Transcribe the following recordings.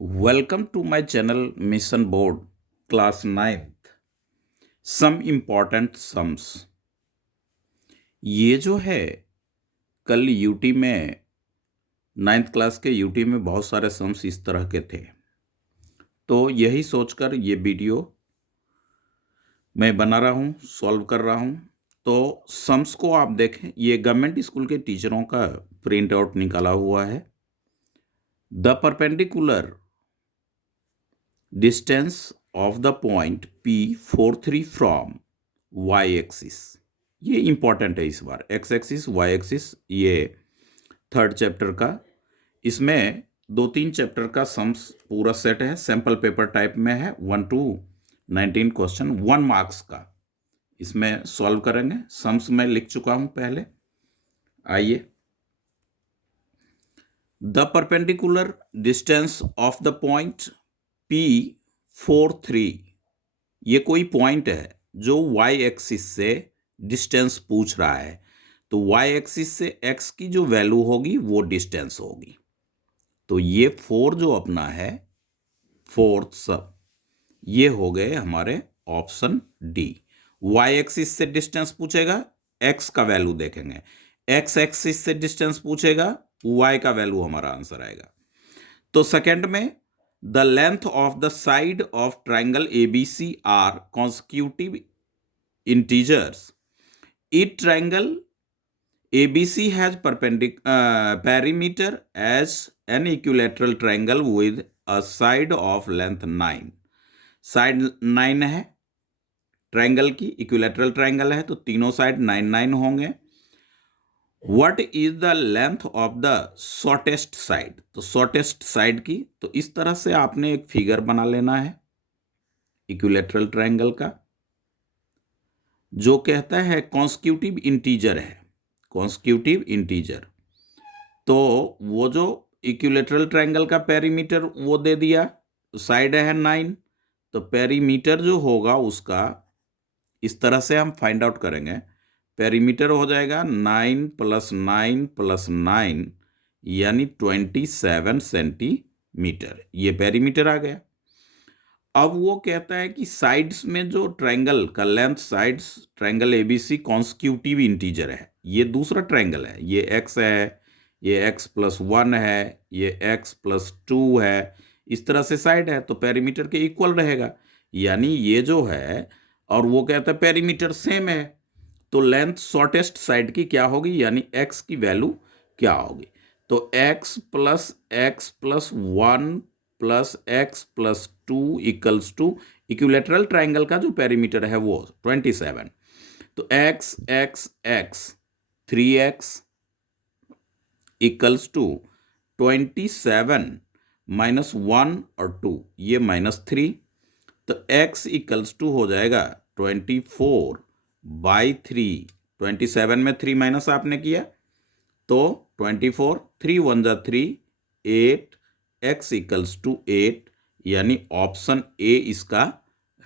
Welcome to my channel Mission Board Class 9th Some Important Sums। ये जो है कल यूटी में 9th क्लास के यूटी में बहुत सारे सम्स इस तरह के थे, तो यही सोचकर ये वीडियो मैं बना रहा हूँ, सॉल्व कर रहा हूँ। तो सम्स को आप देखें, ये गवर्नमेंट स्कूल के टीचरों का प्रिंट आउट निकाला हुआ है। The perpendicular distance of the point P43 from y axis, ये इंपॉर्टेंट है इस बार। x एक्सिस y एक्सिस, ये थर्ड चैप्टर का, इसमें 2-3 चैप्टर का सम्स पूरा सेट है, सैम्पल पेपर टाइप में है। 1 to 19 क्वेश्चन 1 मार्क्स का इसमें सॉल्व करेंगे। सम्स मैं लिख चुका हूं पहले, आइए। The perpendicular distance of the point P43, ये कोई पॉइंट है जो y एक्सिस से डिस्टेंस पूछ रहा है, तो y एक्सिस से x की जो वैल्यू होगी वो डिस्टेंस होगी। तो ये 4 जो अपना है, फोर्थ सब, ये हो गए हमारे ऑप्शन डी। y एक्सिस से डिस्टेंस पूछेगा, x का वैल्यू देखेंगे। x एक्सिस से डिस्टेंस पूछेगा, y का वैल्यू हमारा आंसर आएगा। तो सेकंड में, the length of the side of triangle ABC are consecutive integers. Each triangle ABC has perimeter as an equilateral triangle with a side of length 9। Side 9 है, triangle की equilateral triangle है, तो तीनों side 9 होंगे। What is the length of the shortest side, तो shortest side की, तो इस तरह से आपने एक फिगर बना लेना है इक्विलेटरल ट्राइंगल का, जो कहता है कॉन्सिक्यूटिव इंटीजर है, कॉन्सिक्यूटिव इंटीजर। तो वो जो इक्विलेटरल ट्राइंगल का पेरीमीटर वो दे दिया, साइड है 9, तो पेरीमीटर जो होगा उसका इस तरह से हम फाइंड आउट करेंगे। पेरीमीटर हो जाएगा 9 + 9 + 9 यानी 27 सेंटीमीटर, ये पेरीमीटर आ गया। अब वो कहता है कि साइड्स में जो ट्रायंगल का length, sides triangle ABC consecutive integer है, ये दूसरा ट्रायंगल है, ये x है, ये x + 1 है, ये x + 2 है, इस तरह से साइड है, तो पेरीमीटर के इक्वल रहेगा। यानी ये जो है, और वो कहता है पेरीमीटर सेम है, तो लेंथ शॉर्टेस्ट साइड की क्या होगी, यानी x की वैल्यू क्या होगी। तो x + x + 1 + x + 2 = equilateral triangle का जो पेरीमीटर है वो 27। तो x x x 3x = 27 - 1 और 2, ये -3, तो x = हो जाएगा 24/3। 27 में 3 माइनस आपने किया तो 24, 3 × 1 = 3, 8, x = 8, यानी ऑप्शन ए इसका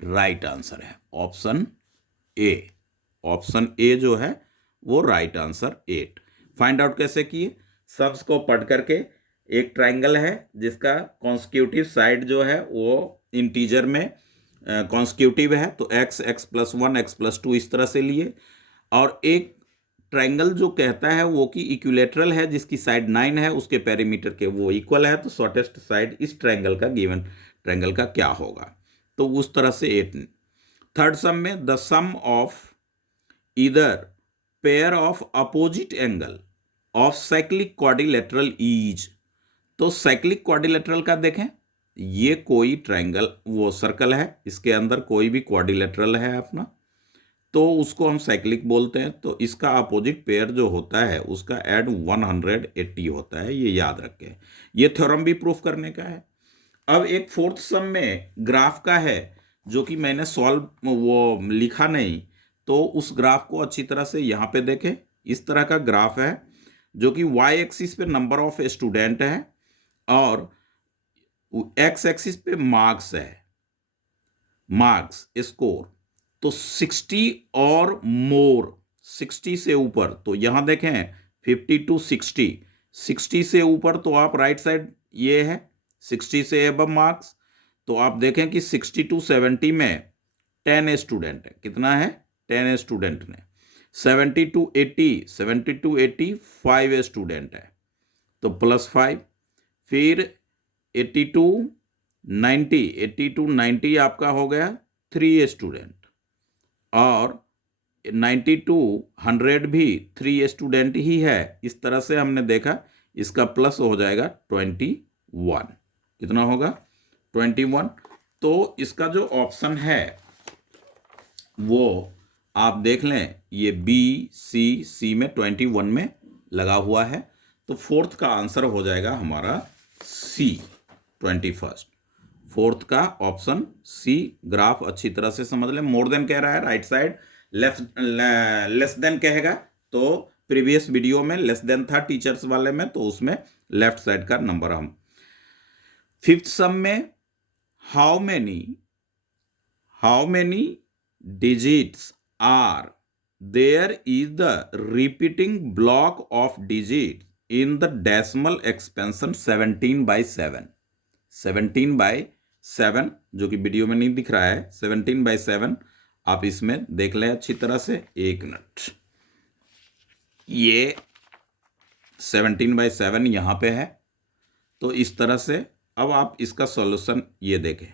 राइट आंसर है। ऑप्शन ए, ऑप्शन ए जो है वो राइट आंसर 8। फाइंड आउट कैसे किए, सम्स को पढ़ करके। एक ट्राइंगल है जिसका कॉन्सिक्यूटिव साइड जो है वो इंटीजर में कॉन्सिक्यूटिव है, तो x x + 1 x + 2 इस तरह से लिए। और एक ट्राइंगल जो कहता है वो कि इक्विलेटरल है, जिसकी साइड 9 है, उसके पेरीमीटर के वो इक्वल है, तो शॉर्टेस्ट साइड इस ट्राइंगल का, गिवन ट्राइंगल का क्या होगा, तो उस तरह से 8। थर्ड सम में, the sum of either pair of opposite angle of cyclic quadrilateral is. तो साइक्लिक क्वाड्रिलेटरल का देखें, ये कोई ट्राइंगल वो सर्कल है, इसके अंदर कोई भी क्वाड्रिलेटरल है अपना, तो उसको हम साइक्लिक बोलते हैं। तो इसका अपोजिट पेयर जो होता है उसका ऐड 180 होता है, ये याद रखें। ये थ्योरम भी प्रूफ करने का है। अब एक फोर्थ सम में ग्राफ का है, जो कि मैंने सॉल्व वो लिखा नहीं, तो उस ग्राफ को अच्छी तरह से यहाँ पे देखें। इस तरह का ग्राफ है जो कि y एक्सिस पे नंबर ऑफ स्टूडेंट है और x एक्सिस पे मार्क्स है, मार्क्स स्कोर। तो 60 और मोर, 60 से ऊपर, तो यहां देखें 50 to 60, 60 से ऊपर तो आप राइट साइड ये है, 60 से अबव मार्क्स। तो आप देखें कि 60 to 70 में 10 स्टूडेंट है। कितना है? 10 स्टूडेंट ने। 70 to 80 5 स्टूडेंट है, तो +5। फिर 80 to 90 आपका हो गया 3 स्टूडेंट, और 90 to 100 भी 3 स्टूडेंट ही है। इस तरह से हमने देखा, इसका प्लस हो जाएगा 21। कितना होगा? 21। तो इसका जो ऑप्शन है वो आप देख लें, ये सी में 21 में लगा हुआ है। तो फोर्थ का आंसर हो जाएगा हमारा सी, 21। फोर्थ का ऑप्शन सी। ग्राफ अच्छी तरह से समझ लें। मोर देन कह रहा है, राइट साइड लेस देन कहेगा तो प्रीवियस वीडियो में लेस देन था टीचर्स वाले में, तो उसमें लेफ्ट साइड का नंबर हम। फिफ्थ सम में how many digits are there is the repeating block of digit in the decimal expansion 17/7। 17/7 जो कि वीडियो में नहीं दिख रहा है, 17/7 आप इसमें देख लें अच्छी तरह से। एक मिनट, ये 17/7 यहाँ पे है। तो इस तरह से अब आप इसका सॉल्यूशन ये देखें।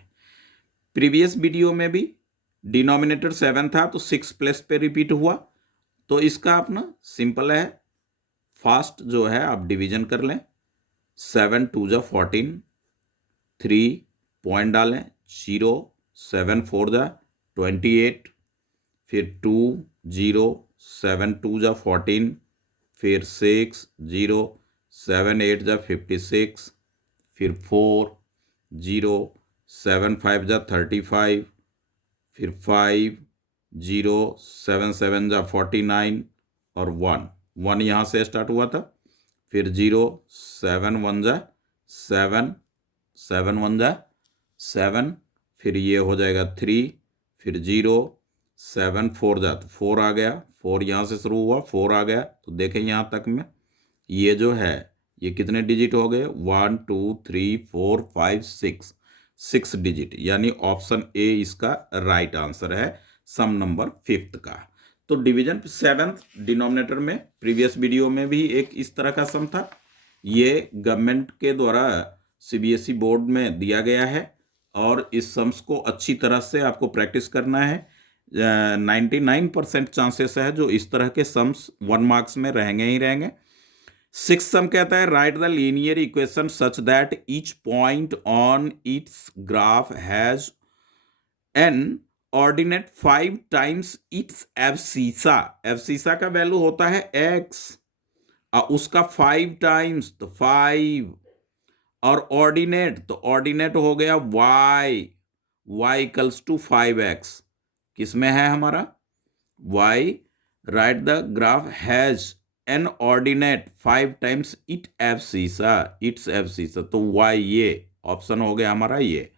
प्रीवियस वीडियो में भी डिनोमिनेटर 7 था तो 6 प्लस पे रिपीट हुआ। तो इसका अपना सिंपल है, फास्ट जो है आप डिवीजन कर लें। 7 2 जा 14, 3 पॉइंट डालें, 0 7 4 जा 28, फिर 2 0 7 2 जा 14, फिर 6 0 7 8 जा 56, फिर 4 0 7 5 जा 35, फिर 5 0 7 7 जा 49, और 1 यहाँ से स्टार्ट हुआ था। फिर 0 7 1 जा 7 7 1 जा 7, फिर ये हो जाएगा 3, फिर 0 7 4 जा तो 4 आ गया, 4 यहाँ से शुरू हुआ 4 आ गया। तो देखें यहाँ तक में ये जो है ये कितने डिजिट हो गए? 1 2 3 4 5 6 डिजिट, यानी ऑप्शन ए इसका राइट आंसर है सम नंबर 5th का। तो डिवीजन 7th डिनोमिनेटर में प्रीवियस वीडियो में भी एक इस तरह का सम था। ये गवर्नमेंट के द्वारा सीबीएसई बोर्ड में दिया गया है, और इस सम्स को अच्छी तरह से आपको प्रैक्टिस करना है। 99% चांसेस है जो इस तरह के सम्स 1 मार्क्स में रहेंगे ही रहेंगे। 6th सम कहता है, right the linear equation such that each point on it's graph has an ordinate 5 times it's abscissa. Abscissa का वैल्यू होता है x, और उसका 5 टाइम्स तो 5, और ऑर्डिनेट तो ऑर्डिनेट हो गया y इक्वल्स टू 5x। किसमें है हमारा y? Right the graph has an ordinate 5 times it's abscissa, तो y ये ऑप्शन हो गया हमारा। ये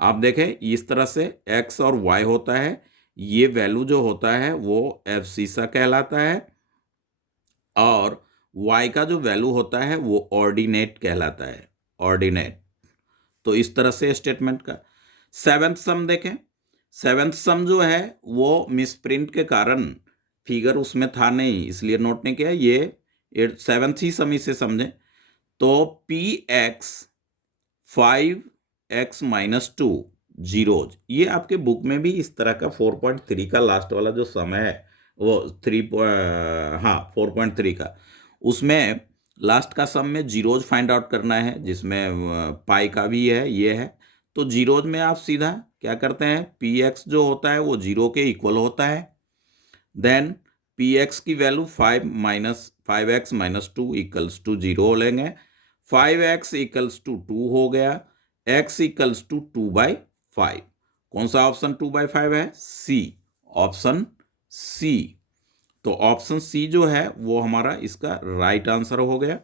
आप देखें इस तरह से x और y होता है, ये वैल्यू जो होता है वो एब्सिसा कहलाता है, और y का जो वैल्यू होता है वो ऑर्डिनेट कहलाता है, ऑर्डिनेट। तो इस तरह से स्टेटमेंट का 7th सम देखें। 7th सम जो है वो मिसप्रिंट के कारण फिगर उसमें था नहीं, इसलिए नोट नहीं किया। ये 7th ही सम इसे समझें। तो px 5x - 2 जीरोज, ये आपके बुक में भी इस तरह का 4.3 का लास्ट वाला जो सम है वो 4.3 का, उसमें लास्ट का सम में जीरोज फाइंड आउट करना है, जिसमें पाई का भी है, ये है। तो जीरोज में आप सीधा क्या करते हैं, px जो होता है वो 0 के इक्वल होता है। देन px की वैल्यू 5x - 2 इक्वल्स टू 0 लेंगे। 5x इक्वल्स टू 2 हो गया, x इक्वल्स टू 2/5। कौन सा ऑप्शन 2/5 है? सी, ऑप्शन सी। तो ऑप्शन सी जो है वो हमारा इसका राइट आंसर हो गया।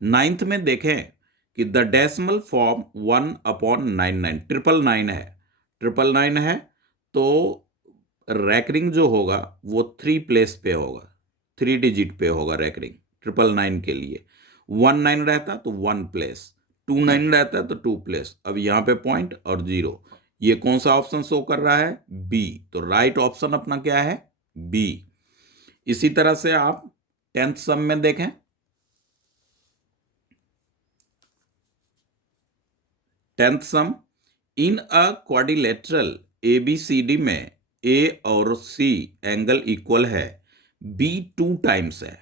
9th में देखें कि द डेसिमल फॉर्म 1/99, 999 है, 999 है, तो रैकरिंग जो होगा वो 3 प्लेस पे होगा, 3 डिजिट पे होगा रैकरिंग 999 के लिए। 19 रहता तो 1 प्लेस, 2 9 रहता है तो 2 प्लस, अब यहाँ पे पॉइंट और 0। ये कौन सा ऑप्शन शो कर रहा है? बी। तो राइट ऑप्शन अपना क्या है? बी। इसी तरह से आप 10th सम में देखें। 10th सम, इन अ क्वाड्रिलेटरल ABCD में ए और सी एंगल इक्वल है, बी 2 टाइम्स है।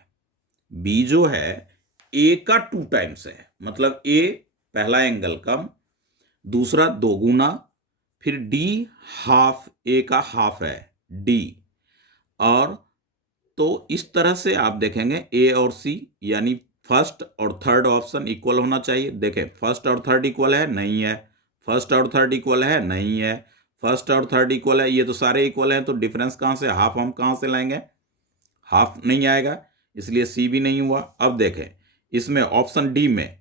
बी जो है ए का 2 टाइम्स है, मतलब ए पहला एंगल कम, दूसरा 2 गुना, फिर डी हाफ, ए का हाफ है डी। और तो इस तरह से आप देखेंगे ए और सी, यानी फर्स्ट और थर्ड ऑप्शन इक्वल होना चाहिए। देखें, फर्स्ट और थर्ड इक्वल है? नहीं है। फर्स्ट और थर्ड इक्वल है? नहीं है। फर्स्ट और थर्ड इक्वल है, ये तो सारे इक्वल हैं, तो डिफरेंस कहाँ से, हाफ हम कहाँ से लाएंगे? हाफ नहीं आएगा, इसलिए सी भी नहीं हुआ। अब देखें, इसमें ऑप्शन डी में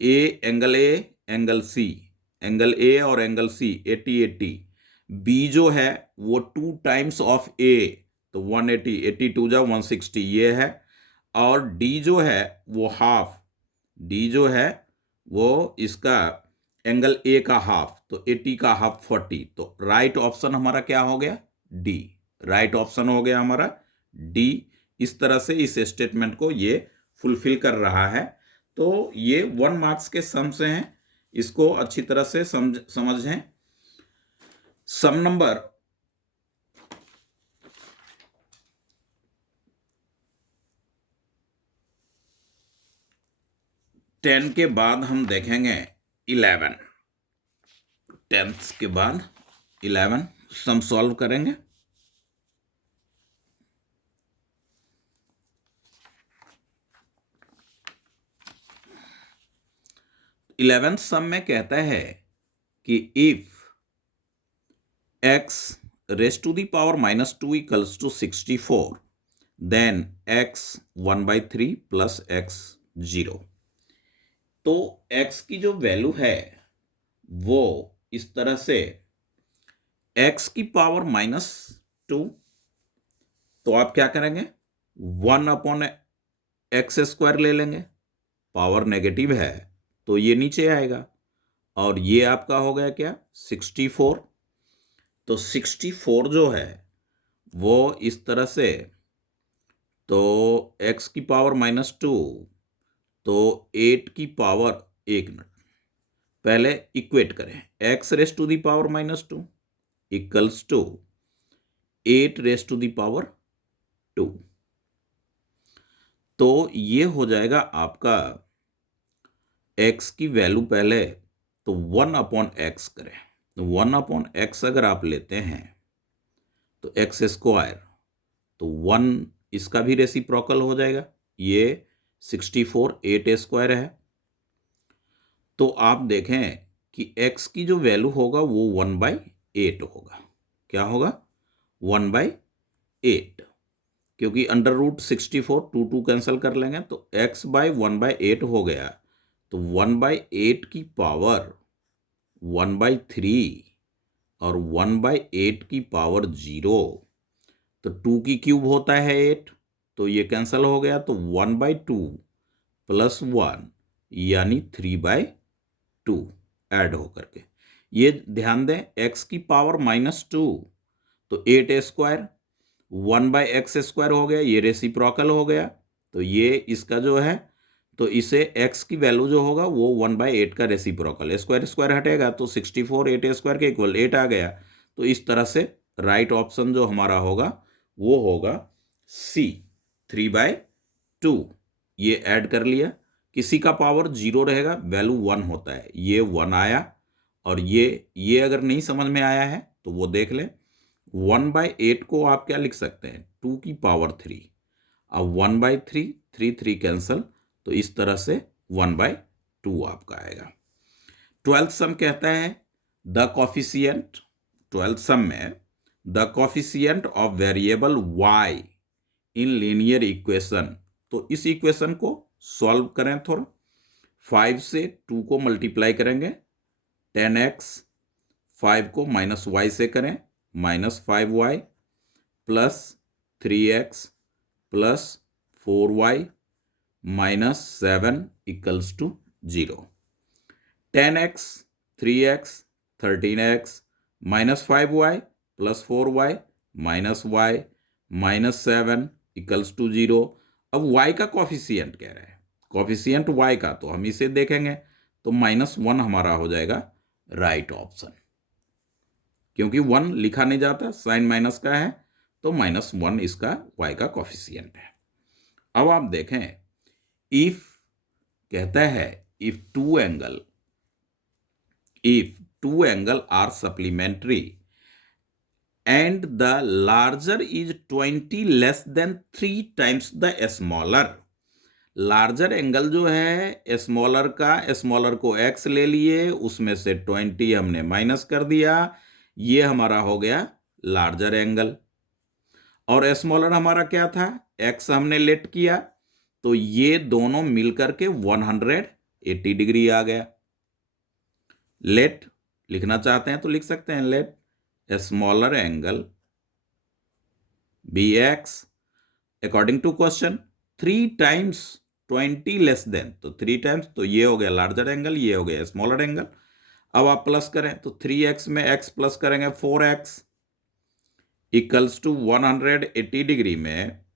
A angle C, angle A और एंगल सी 80 80। बी जो है वो 2 टाइम्स ऑफ ए, तो 180, 80 2 जा 160 ये है। और डी जो है वो हाफ, डी जो है वो इसका एंगल ए का हाफ, तो 80 का हाफ 40। तो राइट ऑप्शन हमारा क्या हो गया? डी। राइट ऑप्शन हो गया हमारा डी। इस तरह से इस स्टेटमेंट को ये फुलफिल कर रहा है। तो ये 1 मार्क्स के सम से हैं, इसको अच्छी तरह से समझें। सम नंबर 10 के बाद हम देखेंगे 11। 10th के बाद 11 सम सॉल्व करेंगे। 11th सम में कहता है कि if x raise to the power -2 equals to 64, then x 1/3 plus x 0। तो x की जो वैल्यू है वो इस तरह से x की पावर -2, तो आप क्या करेंगे? 1/x² ले लेंगे, पावर नेगेटिव है तो ये नीचे आएगा, और ये आपका हो गया क्या? 64। तो 64 जो है वो इस तरह से, तो x की पावर -2, तो 8 की पावर, एक मिनट पहले इक्वेट करें, x raise to the power -2 equals to 8 raise to the power 2। तो ये हो जाएगा आपका x की वैल्यू पहले तो 1/x करें, तो 1/x अगर आप लेते हैं तो x², तो 1 इसका भी रेसिप्रोकल हो जाएगा, ये 64 8² है। तो आप देखें कि x की जो वैल्यू होगा वो 1/8 होगा। क्या होगा? 1/8, क्योंकि √64 2 कैंसिल कर लेंगे, तो x/1/8 हो गया। तो 1/8 की पावर 1/3 और 1/8 की पावर 0, तो 2 की क्यूब होता है 8, तो ये कैंसिल हो गया, तो 1/2 प्लस 1 यानी 3/2 ऐड होकर के। ये ध्यान दें, x की पावर -2 तो 8² 1/x² हो गया, ये रेसिप्रोकल हो गया, तो ये इसका जो है, तो इसे x की वैल्यू जो होगा वो 1/8 का रेसिप्रोकल, स्क्वायर स्क्वायर हटेगा तो 64 8² के इक्वल 8 आ गया। तो इस तरह से राइट ऑप्शन जो हमारा होगा वो होगा सी 3/2। ये ऐड कर लिया, किसी का पावर 0 रहेगा, वैल्यू 1 होता है, ये 1 आया। और ये अगर नहीं समझ में आया है तो वो देख लें, 1/8 को आप क्या लिख सकते हैं? 2 की पावर 3। अब 1/3 3 कैंसल, तो इस तरह से 1/2 आपका आएगा। 12th सम कहता है द कॉफिशिएंट, 12th सम में the coefficient of variable y in linear equation. तो इस इक्वेशन को सॉल्व करें थोड़ा। 5 से 2 को मल्टीप्लाई करेंगे, 10x, 5 को -y से करें, -5y plus 3x plus 4y -7 equals to 0। 10x 3x 13x minus 5y plus 4y minus y minus 7 equals to 0। अब y का कॉफिशिएंट कह रहा है, कॉफिशिएंट y का, तो हम इसे देखेंगे तो -1 हमारा हो जाएगा राइट ऑप्शन, क्योंकि 1 लिखा नहीं जाता, साइन माइनस का है, तो -1 इसका y का कॉफिशिएंट है। अब आप देखें, इफ कहता है if two angle are supplementary and the larger is 20 less than 3 times the smaller. Larger angle जो है स्मॉलर का, स्मॉलर को x ले लिए, उसमें से 20 हमने माइनस कर दिया, ये हमारा हो गया लार्जर एंगल। और स्मॉलर हमारा क्या था, x हमने लेट किया, तो ये दोनों मिलकर के 180 डिग्री आ गया। लेट लिखना चाहते हैं तो लिख सकते हैं, let smaller angle be x according to question 3 times 20 less than, तो 3 टाइम्स, तो ये हो गया लार्जर एंगल, ये हो गया स्मॉलर एंगल। अब आप प्लस करें तो 3x में x प्लस करेंगे 4x इक्वल्स टू 180 डिग्री में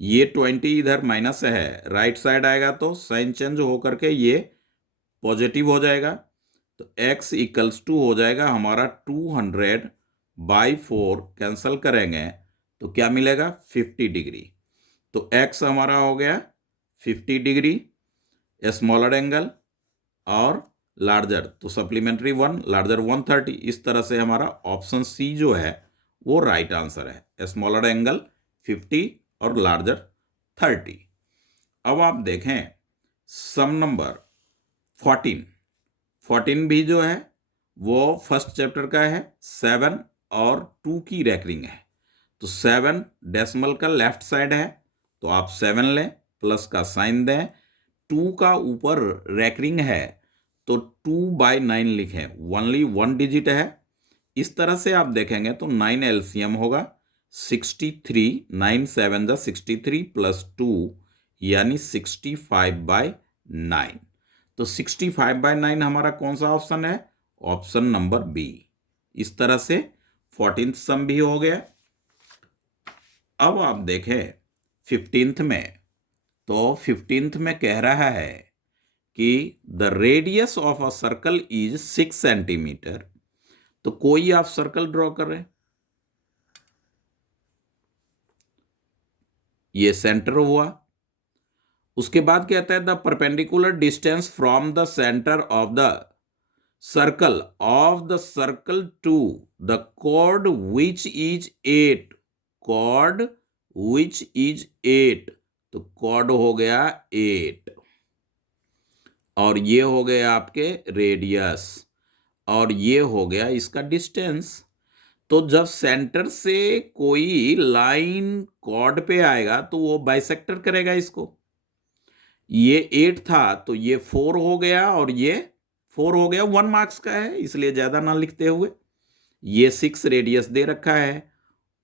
ये 20 इधर माइनस है, राइट साइड आएगा तो साइन चेंज होकर के ये पॉजिटिव हो जाएगा, तो x इक्वल्स टू हो जाएगा हमारा 200/4, कैंसल करेंगे तो क्या मिलेगा 50 डिग्री। तो x हमारा हो गया 50 डिग्री स्मॉलर एंगल और लार्जर, तो सप्लीमेंट्री 1 लार्जर 130। इस तरह से हमारा ऑप्शन सी जो है वो राइट आंसर है, स्मॉलर एंगल 50 और लार्जर 30। अब आप देखें सम नंबर 14 भी जो है वो फर्स्ट चैप्टर का है, 7 और 2 की रैकरिंग है। तो 7 डेसिमल का लेफ्ट साइड है, तो आप 7 लें, प्लस का साइन दें, 2 का ऊपर रैकरिंग है तो 2/9 लिखें, ओनली 1 डिजिट है। इस तरह से आप देखेंगे तो 9 एलसीएम होगा 63, 9 7 जा 63 प्लस 2 यानी 65/9। तो 65/9 हमारा कौन सा ऑप्शन है, ऑप्शन नंबर बी। इस तरह से 14th सम भी हो गया। अब आप देखें 15th में, तो 15th में कह रहा है कि the radius of a circle is 6 centimetre. तो कोई आप सर्कल ड्रॉ कर रहे हैं, ये सेंटर हुआ। उसके बाद कहता है the perpendicular distance from the centre of the circle to the chord which is 8, chord which is 8, तो कॉर्ड हो गया 8 और ये हो गया आपके रेडियस और ये हो गया इसका डिस्टेंस। तो जब सेंटर से कोई लाइन कॉर्ड पे आएगा तो वो बाइसेक्टर करेगा इसको। ये 8 था तो ये 4 हो गया और ये 4 हो गया, 1 मार्क्स का है इसलिए ज्यादा ना लिखते हुए। ये 6 रेडियस दे रखा है,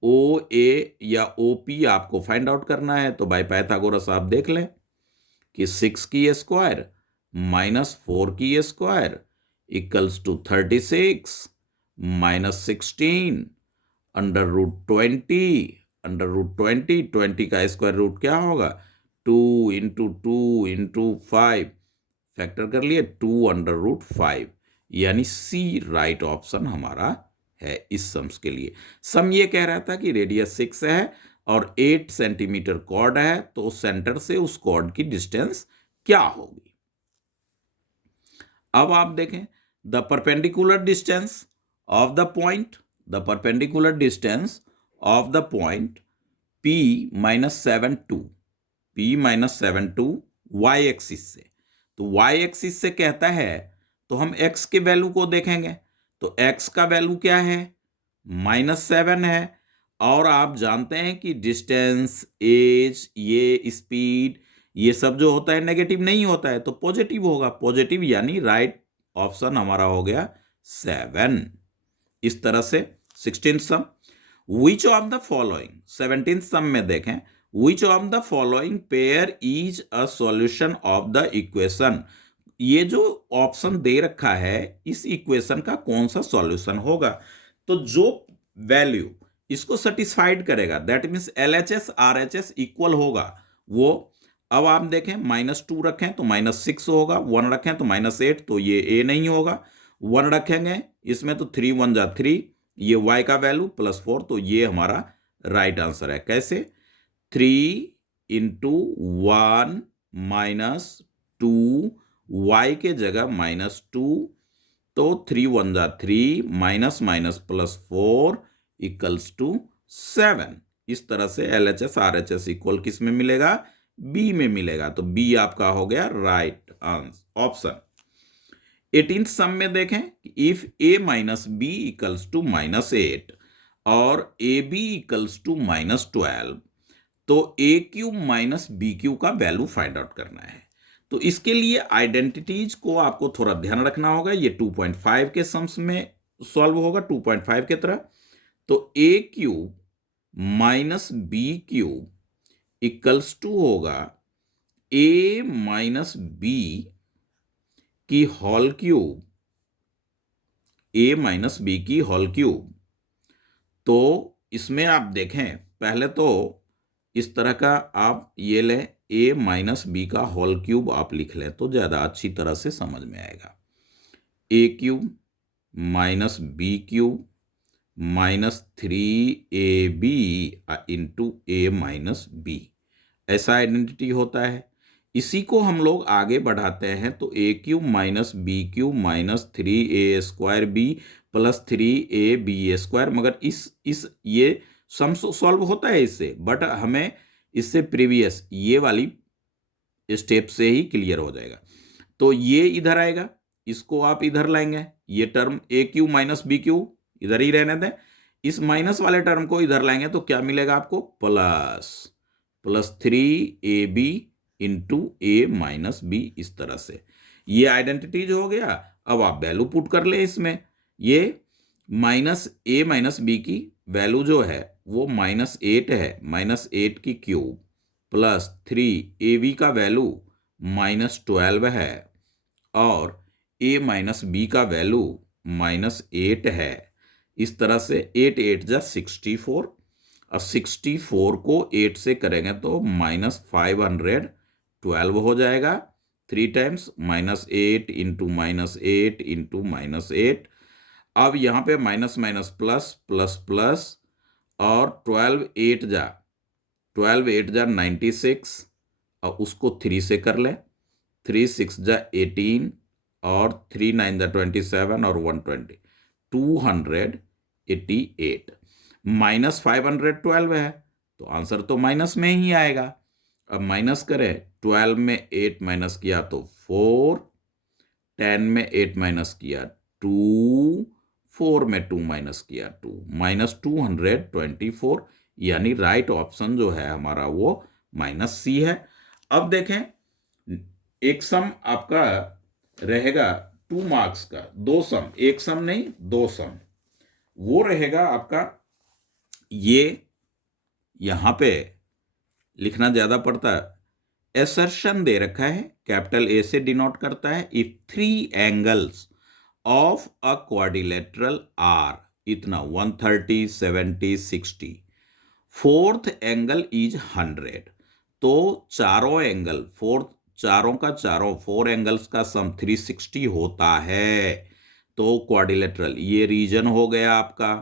ओ ए या ओ पी आपको फाइंड आउट करना है, तो बाय पाइथागोरस आप देख लें कि 6 की स्क्वायर माइनस 4 की square equals to 36 minus 16 under root 20 का स्क्वायर रूट क्या होगा 2 इंटू 2 इंटू 5, फैक्टर कर लिए 2/5, यानी सी राइट ऑप्शन हमारा है इस सम्स के लिए। सम ये कह रहा था कि रेडियस 6 है और 8 सेंटीमीटर कॉर्ड है, तो सेंटर से उस कॉर्ड की डिस्टेंस क्या होगी। अब आप देखें the perpendicular distance of the point, P -7 y axis से, तो y एक्सिस से कहता है तो हम x के वैल्यू को देखेंगे, तो x का वैल्यू क्या है -7 है, और आप जानते हैं कि डिस्टेंस, एज, ये स्पीड, ये सब जो होता है नेगेटिव नहीं होता है, तो पॉजिटिव होगा, पॉजिटिव यानी राइट ऑप्शन हमारा हो गया 7। इस तरह से 16th sum, which of the following, 17th sum में देखें, which of the following pair is a solution of the equation, ये जो ऑप्शन दे रखा है इस इक्वेशन का कौन सा सॉल्यूशन होगा, तो जो वैल्यू इसको सेटिस्फाइड करेगा that means LHS RHS equal होगा वो। अब आप देखें -2 रखें तो -6 होगा, 1 रखें तो -8, तो ये ए नहीं होगा। 1 रखेंगे इसमें तो 3 1 जा 3, ये y का वैल्यू +4, तो ये हमारा राइट आंसर है। कैसे? 3 इंटू 1 -2, y के जगह -2, तो 3 1 जा 3, माइनस माइनस +4 इक्वल्स टू 7। इस तरह से LHS RHS इक्वल किस में मिलेगा? बी में मिलेगा। तो बी आपका हो गया right answer option. 18th sum में देखें, if a minus b equals to -8 और ए बी इक्वल्स टू -12, तो a cube minus b cube का वैल्यू फाइंड आउट करना है। तो इसके लिए आइडेंटिटीज को आपको थोड़ा ध्यान रखना होगा। ये 2.5 के सम्स में सॉल्व होगा, 2.5 के तरह। तो a cube minus b cube equals to होगा ए माइनस बी की whole cube, a minus b की होल क्यूब। तो इसमें आप देखें, पहले तो इस तरह का आप ये लें, ए माइनस बी का होल क्यूब आप लिख लें तो ज़्यादा अच्छी तरह से समझ में आएगा। A cube minus b cube -3ab into a minus b, ऐसा आइडेंटिटी होता है। इसी को हम लोग आगे बढ़ाते हैं तो a cube minus b cube -3a² b plus 3ab², मगर इस ये सम सॉल्व होता है इससे, बट हमें इससे प्रीवियस ये वाली स्टेप से ही क्लियर हो जाएगा। तो ये इधर आएगा, इसको आप इधर लाएंगे, ये टर्म ए क्यू माइनस बी क्यू इधर ही रहने दें। इस माइनस वाले टर्म को इधर लाएंगे तो क्या मिलेगा आपको? +3ab into a minus B, इस तरह से ये आइडेंटिटीज हो गया। अब आप वैल्यू पुट कर ले इसमें। ये -a माइनस बी की वैल्यू जो है वो -8 है, -8 की क्यूब प्लस 3ab का वैल्यू -12 है और a माइनस बी का वैल्यू -8 है। इस तरह से 8 8 जा 64, और 64 को 8 से करेंगे तो -512 हो जाएगा। 3 टाइम्स -8 इंटू -8 इंटू -8। अब यहाँ पे minus minus plus plus plus, और 12 8 जा 96, और उसको 3 से कर लें, 3 6 जा 18 और 3 9 जा 27 और 120, 288। -512 है तो आंसर तो माइनस में ही आएगा। अब माइनस करें, 12 में 8 माइनस किया तो 4, 10 में 8 माइनस किया 2, 4 में 2 माइनस किया 2, -224, यानी राइट ऑप्शन जो है हमारा वो -C है। अब देखें, एक सम आपका रहेगा 2 मार्क्स का, 2 सम, एक सम नहीं 2 सम, वो रहेगा आपका। ये यहां पे लिखना ज्यादा पड़ता है। एसर्शन दे रखा है, कैपिटल ए से डिनोट करता है, if 3 angles of a quadrilateral are, इतना 130 70 60, फोर्थ एंगल इज 100, तो चारों एंगल, चारों का चारों 4 एंगल्स का सम 360 होता है, तो क्वाड्रिलेटरल ये रीजन हो गया आपका।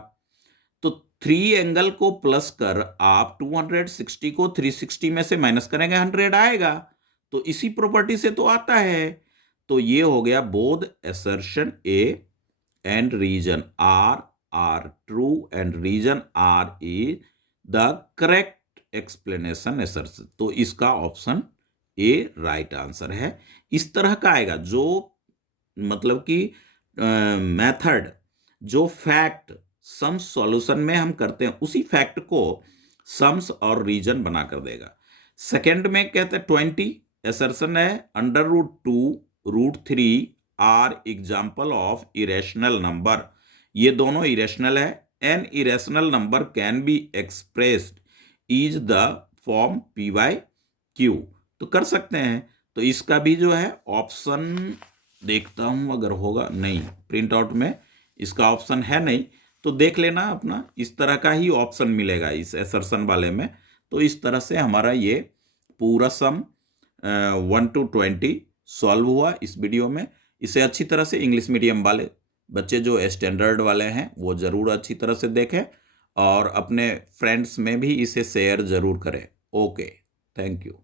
तो 3 एंगल को प्लस कर आप 260 को 360 में से माइनस करेंगे, 100 आएगा। तो इसी प्रॉपर्टी से तो आता है। तो ये हो गया both assertion A and reason are true and reason R is the correct explanation assertion. तो इसका ऑप्शन ए राइट आंसर है। इस तरह का आएगा जो मतलब कि मेथड, जो फैक्ट सम्स सॉल्यूशन में हम करते हैं उसी फैक्ट को सम्स और रीजन बना कर देगा। सेकंड में कहते हैं 20 असर्शन है, √2 √3 are example of irrational number. ये दोनों इरेशनल है। An irrational number can be expressed is the form p/q। तो कर सकते हैं। तो इसका भी जो है ऑप्शन देखता हूँ, अगर होगा, नहीं प्रिंट आउट में इसका ऑप्शन है नहीं, तो देख लेना अपना, इस तरह का ही ऑप्शन मिलेगा इस असर्शन वाले में। तो इस तरह से हमारा ये पूरा सम 1 to 20 सॉल्व हुआ इस वीडियो में। इसे अच्छी तरह से इंग्लिश मीडियम वाले बच्चे जो स्टैंडर्ड वाले हैं वो ज़रूर अच्छी तरह से देखें और अपने फ्रेंड्स में भी इसे शेयर ज़रूर करें। Okay, thank you.